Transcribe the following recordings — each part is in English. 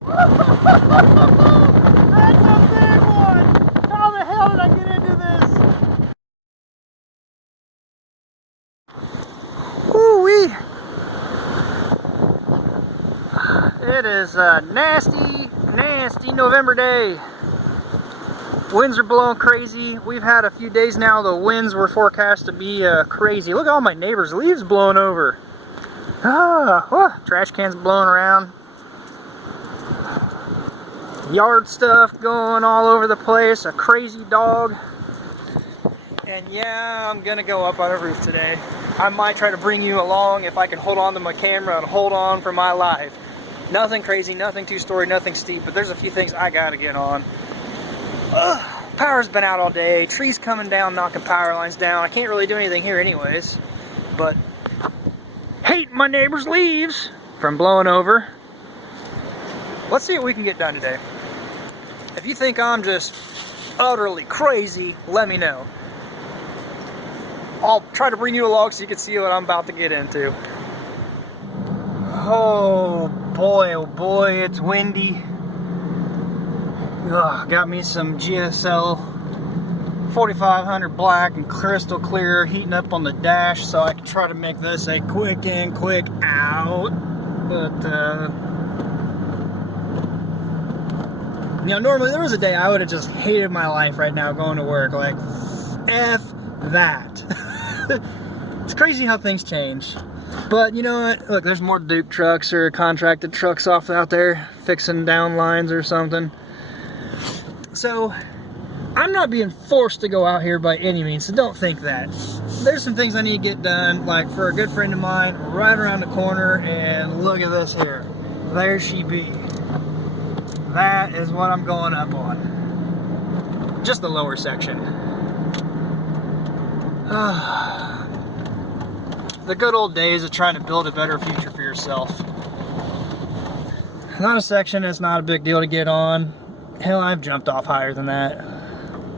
That's a big one! How the hell did I get into this? Woo-wee! It is a nasty, nasty November day. Winds are blowing crazy. We've had a few days now, the winds were forecast to be crazy. Look at all my neighbors' leaves blowing over. Trash cans blowing around. Yard stuff going all over the place. A crazy dog. And yeah, I'm gonna go up on a roof today. I might try to bring you along if I can hold on to my camera and hold on for my life. Nothing crazy, nothing two-story, nothing steep, but there's a few things I gotta get on. Power's been out all day. Trees coming down, knocking power lines down. I can't really do anything here anyways, but hate my neighbor's leaves from blowing over. Let's see what we can get done today. If you think I'm just utterly crazy, let me know. I'll try to bring you along so you can see what I'm about to get into. Oh boy, it's windy. Ugh, got me some GSL 4500 black and crystal clear heating up on the dash so I can try to make this a quick in, quick out. But you know, normally there was a day I would have just hated my life right now going to work. Like, F that. It's crazy how things change. But you know what? Look, there's more Duke trucks or contracted trucks off out there fixing down lines or something. So, I'm not being forced to go out here by any means, so don't think that. There's some things I need to get done, like for a good friend of mine, right around the corner, and look at this here. There she be. That is what I'm going up on. Just the lower section. The good old days of trying to build a better future for yourself. Not a section, it's not a big deal to get on. Hell, I've jumped off higher than that.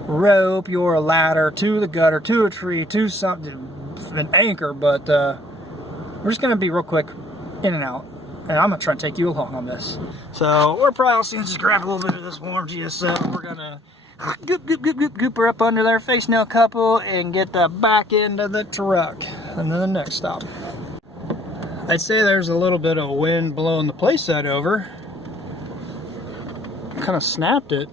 Rope your ladder to the gutter, to a tree, to something, an anchor, but we're just gonna be real quick, in and out. And I'm gonna try to take you along on this. So we're probably also gonna just grab a little bit of this warm GSL. We're gonna goop her up under there, face nail couple, and get the back end of the truck. And then the next stop. I'd say there's a little bit of wind blowing the playset over. Kind of snapped it.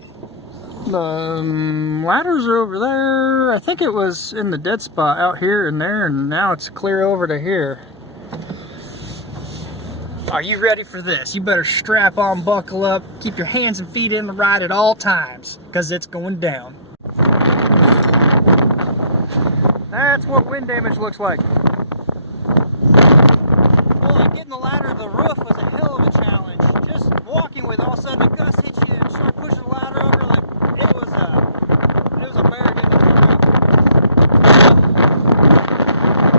The ladders are over there. I think it was in the dead spot out here and there, and now it's clear over to here. Are you ready for this? You better strap on, buckle up, keep your hands and feet in the ride at all times, because it's going down. That's what wind damage looks like. Boy, getting the ladder to the roof was a hell of a challenge. Just walking with all of a sudden a gust hit you and start pushing the ladder over like it was a bear getting the roof.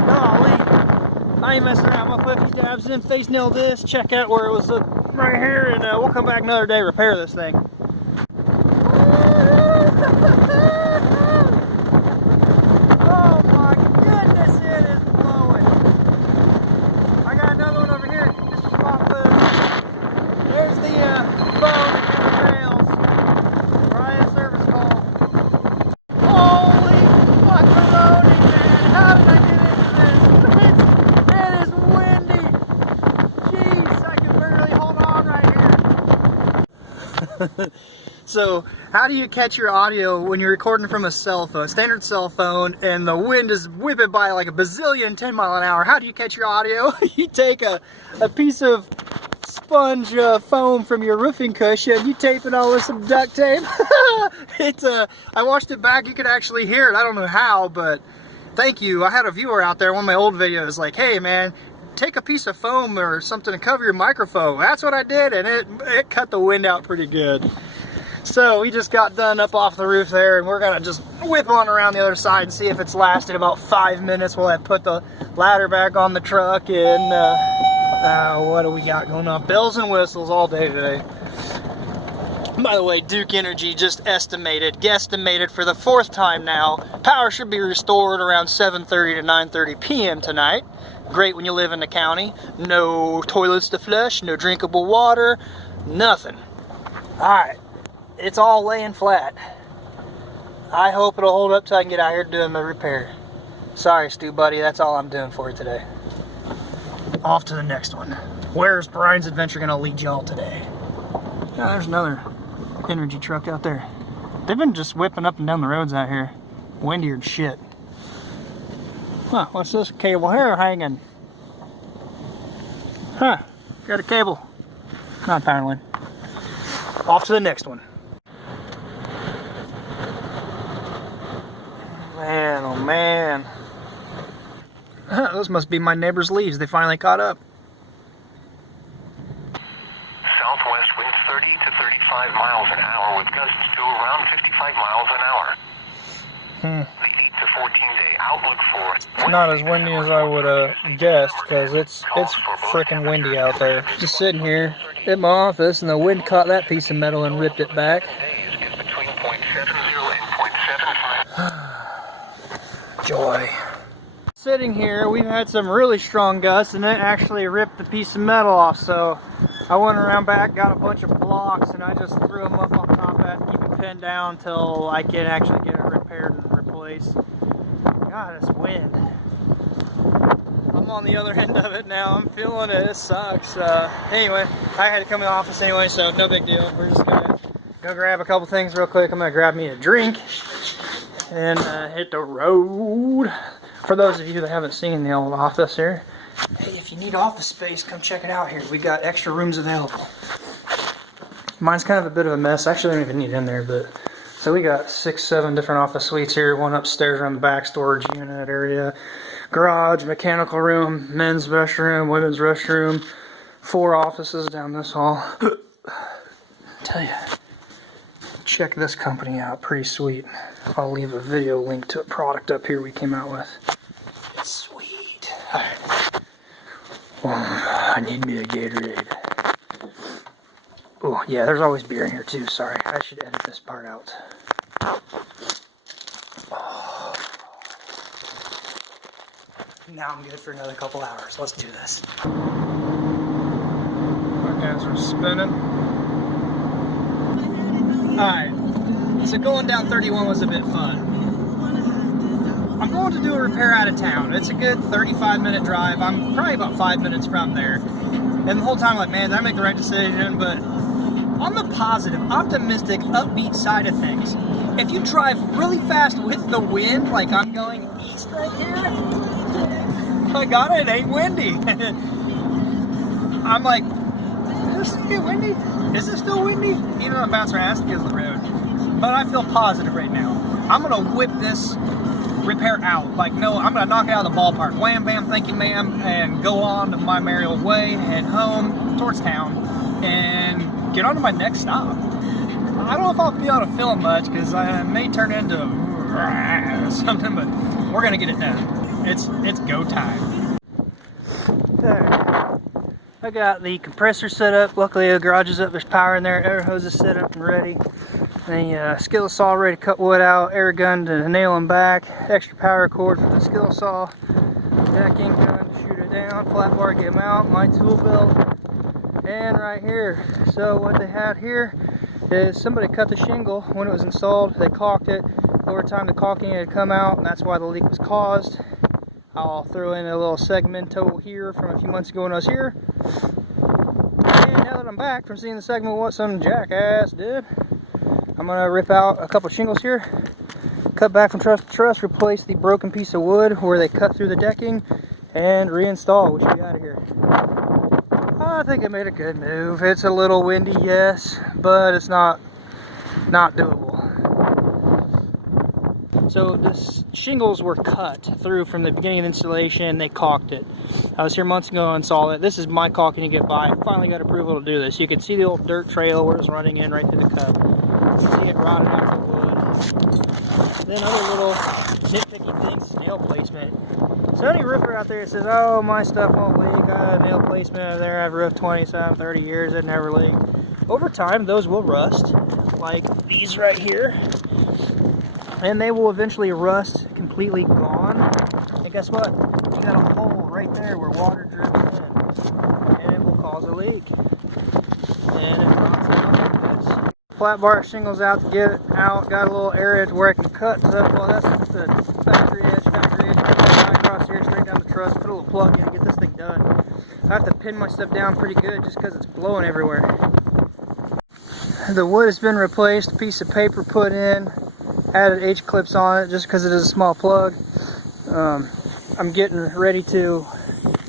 Golly. I ain't messing around. I'm gonna put a few dabs in, face nail this, check out where it was right here, and we'll come back another day, repair this thing. Oh my goodness, it is blowing. I got another one over here. Just off the. There's the phone and the rails. Ryan service call. Holy macaroni, man! How did I get into this? It is windy. Jeez, I can barely hold on right here. So, how do you catch your audio when you're recording from a cell phone, standard cell phone, and the wind is whipping by like a bazillion 10 mile an hour? How do you catch your audio? You take a piece of sponge foam from your roofing cushion, you tape it all with some duct tape. I watched it back, you could actually hear it. I don't know how, but thank you. I had a viewer out there, one of my old videos, like, hey man, take a piece of foam or something to cover your microphone. That's what I did, and it cut the wind out pretty good. So we just got done up off the roof there, and we're gonna just whip on around the other side and see if it's lasted about 5 minutes while I put the ladder back on the truck. And what do we got going on? Bells and whistles all day today. By the way, Duke Energy just guesstimated for the 4th time now, power should be restored around 7:30 to 9:30 p.m. tonight. Great when you live in the county. No toilets to flush, no drinkable water, Nothing. Alright, it's all laying flat. I hope it'll hold up till I can get out here doing the repair. Sorry, Stu buddy, that's all I'm doing for you today. Off to the next one. Where's Brian's Adventure gonna lead y'all today? Yeah, there's another energy truck out there. They've been just whipping up and down the roads out here. Windier than shit. Huh, what's this cable here hanging? Huh, got a cable. Not power line. Off to the next one. Man, oh man. Those must be my neighbor's leaves. They finally caught up. Southwest winds 30 to 35 miles an hour with gusts to around 55 miles an hour. The 8 to 14 day outlook for it's not as windy as I would have guessed, because it's freaking windy out there. Just sitting here in my office and the wind caught that piece of metal and ripped it back. between 0.70 and 0.75. Joy. Sitting here, we've had some really strong gusts and it actually ripped the piece of metal off, so I went around back, got a bunch of blocks, and I just threw them up on top of that, keep it pinned down until I can actually get it repaired and replaced. God, this wind. I'm on the other end of it now. I'm feeling it. It sucks. Anyway, I had to come in the office anyway, so no big deal. We're just gonna go grab a couple things real quick. I'm gonna grab me a drink and hit the road. For those of you that haven't seen the old office here, hey, if you need office space, come check it out here. We got extra rooms available. Mine's kind of a bit of a mess. Actually, I don't even need it in there, but so we got 6, 7 different office suites here. One upstairs around the back, storage unit area, garage, mechanical room, men's restroom, women's restroom, 4 offices down this hall. Tell you, check this company out. Pretty sweet. I'll leave a video link to a product up here we came out with. It's sweet. I need me a Gatorade. Oh, yeah, there's always beer in here too. Sorry, I should edit this part out. Oh. Now I'm good for another couple hours. Let's do this. Our guys are spinning. Alright, so going down 31 was a bit fun. I'm going to do a repair out of town. It's a good 35-minute drive. I'm probably about 5 minutes from there. And the whole time I'm like, man, did I make the right decision? But on the positive, optimistic, upbeat side of things, if you drive really fast with the wind, like I'm going east right here, I got it, it ain't windy. I'm like, is this get windy? Is it still windy? Even though I'm bouncing around because of the road. But I feel positive right now. I'm gonna whip this repair out. Like, no, I'm gonna knock it out of the ballpark. Wham, bam, thank you, ma'am, and go on to my merry old way and home towards town and get on to my next stop. I don't know if I'll be able to film much because I may turn into something, but we're gonna get it done. It's go time. There. I got the compressor set up. Luckily the garage is up, there's power in there, air hose is set up and ready. The skillet saw ready to cut wood out, air gun to nail them back, extra power cord for the skillet saw, decking gun to shoot it down, flat bar to get them out, my tool belt, and right here. So what they had here is somebody cut the shingle when it was installed, they caulked it, over time the caulking had come out, and that's why the leak was caused. I'll throw in a little segmento here from a few months ago when I was here. And now that I'm back from seeing the segment what some jackass did, I'm going to rip out a couple shingles here, cut back from truss to truss, replace the broken piece of wood where they cut through the decking, and reinstall. We should be out of here. I think I made a good move. It's a little windy, yes, but it's not doable. So the shingles were cut through from the beginning of the installation. They caulked it. I was here months ago and saw it. This is my caulking to get by. Finally got approval to do this. You can see the old dirt trail where it's running in right through the cup. See it rotted out the wood. Then other little nitpicky things is nail placement. So any roofer out there that says, oh, my stuff won't leak, I had nail placement out there, I've roofed 20-some, 30 years, it never leaked. Over time, those will rust, like these right here. And they will eventually rust completely gone. And guess what? You got a hole right there where water drips in. And it will cause a leak. And it flat bar shingles out to get it out. Got a little area to where I can cut stuff. Well, that's the factory edge. Right across here, straight down the truss. Put a little plug in and get this thing done. I have to pin my stuff down pretty good just because it's blowing everywhere. The wood has been replaced. Piece of paper put in. Added H-clips on it just because it is a small plug. I'm getting ready to.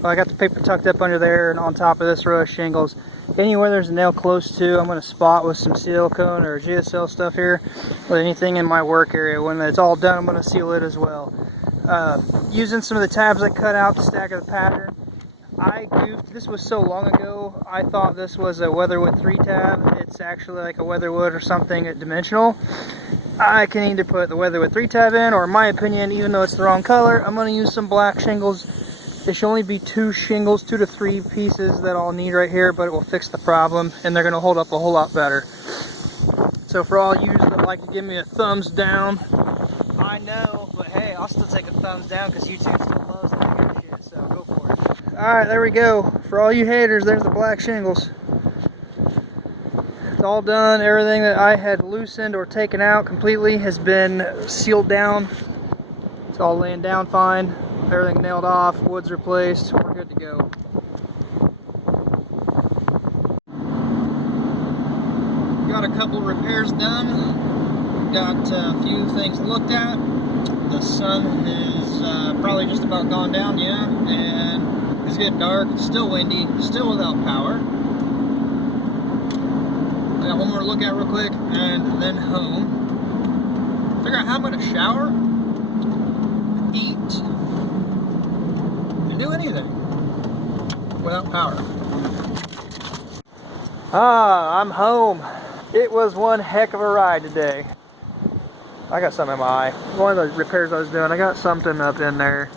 Well, I got the paper tucked up under there and on top of this row of shingles. Anywhere there's a nail close to, I'm going to spot with some silicone or GSL stuff here. With anything in my work area. When it's all done, I'm going to seal it as well. Using some of the tabs I cut out to stagger the pattern. I goofed. This was so long ago. I thought this was a Weatherwood 3 tab. It's actually like a Weatherwood or something dimensional. I can either put the Weatherwood 3 tab in, or in my opinion, even though it's the wrong color, I'm going to use some black shingles. There should only be 2 shingles, 2 to 3 pieces that I'll need right here, but it will fix the problem, and they're going to hold up a whole lot better. So for all you that like to give me a thumbs down, I know, but hey, I'll still take a thumbs down because YouTube still loves that kind of shit, so go for it. Alright, there we go. For all you haters, there's the black shingles. It's all done. Everything that I had loosened or taken out completely has been sealed down. It's all laying down fine. Everything nailed off, wood's replaced, we're good to go. Got a couple repairs done. Got a few things looked at. The sun is probably just about gone down, yeah, and it's getting dark, still windy, still without power. I got one more to look at real quick, and then home. Figure out how I'm going to shower, eat, do anything without power. I'm home. It was one heck of a ride today. I got something in my eye. One of the repairs I was doing, I got something up in there.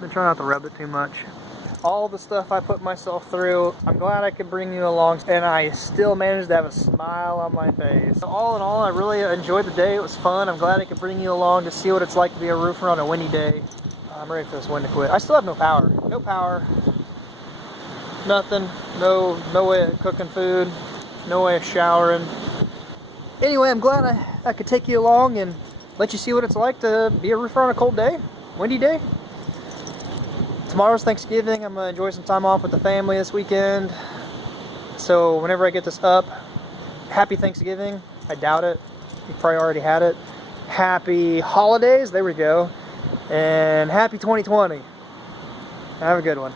Been trying not to rub it too much. All the stuff I put myself through, I'm glad I could bring you along, and I still managed to have a smile on my face. All in all, I really enjoyed the day. It was fun. I'm glad I could bring you along to see what it's like to be a roofer on a windy day. I'm ready for this wind to quit. I still have no power. No power. Nothing. No way of cooking food. No way of showering. Anyway, I'm glad I could take you along and let you see what it's like to be a roofer on a cold day. Windy day. Tomorrow's Thanksgiving. I'm going to enjoy some time off with the family this weekend. So whenever I get this up, happy Thanksgiving. I doubt it. You probably already had it. Happy holidays. There we go. And happy 2020. Have a good one.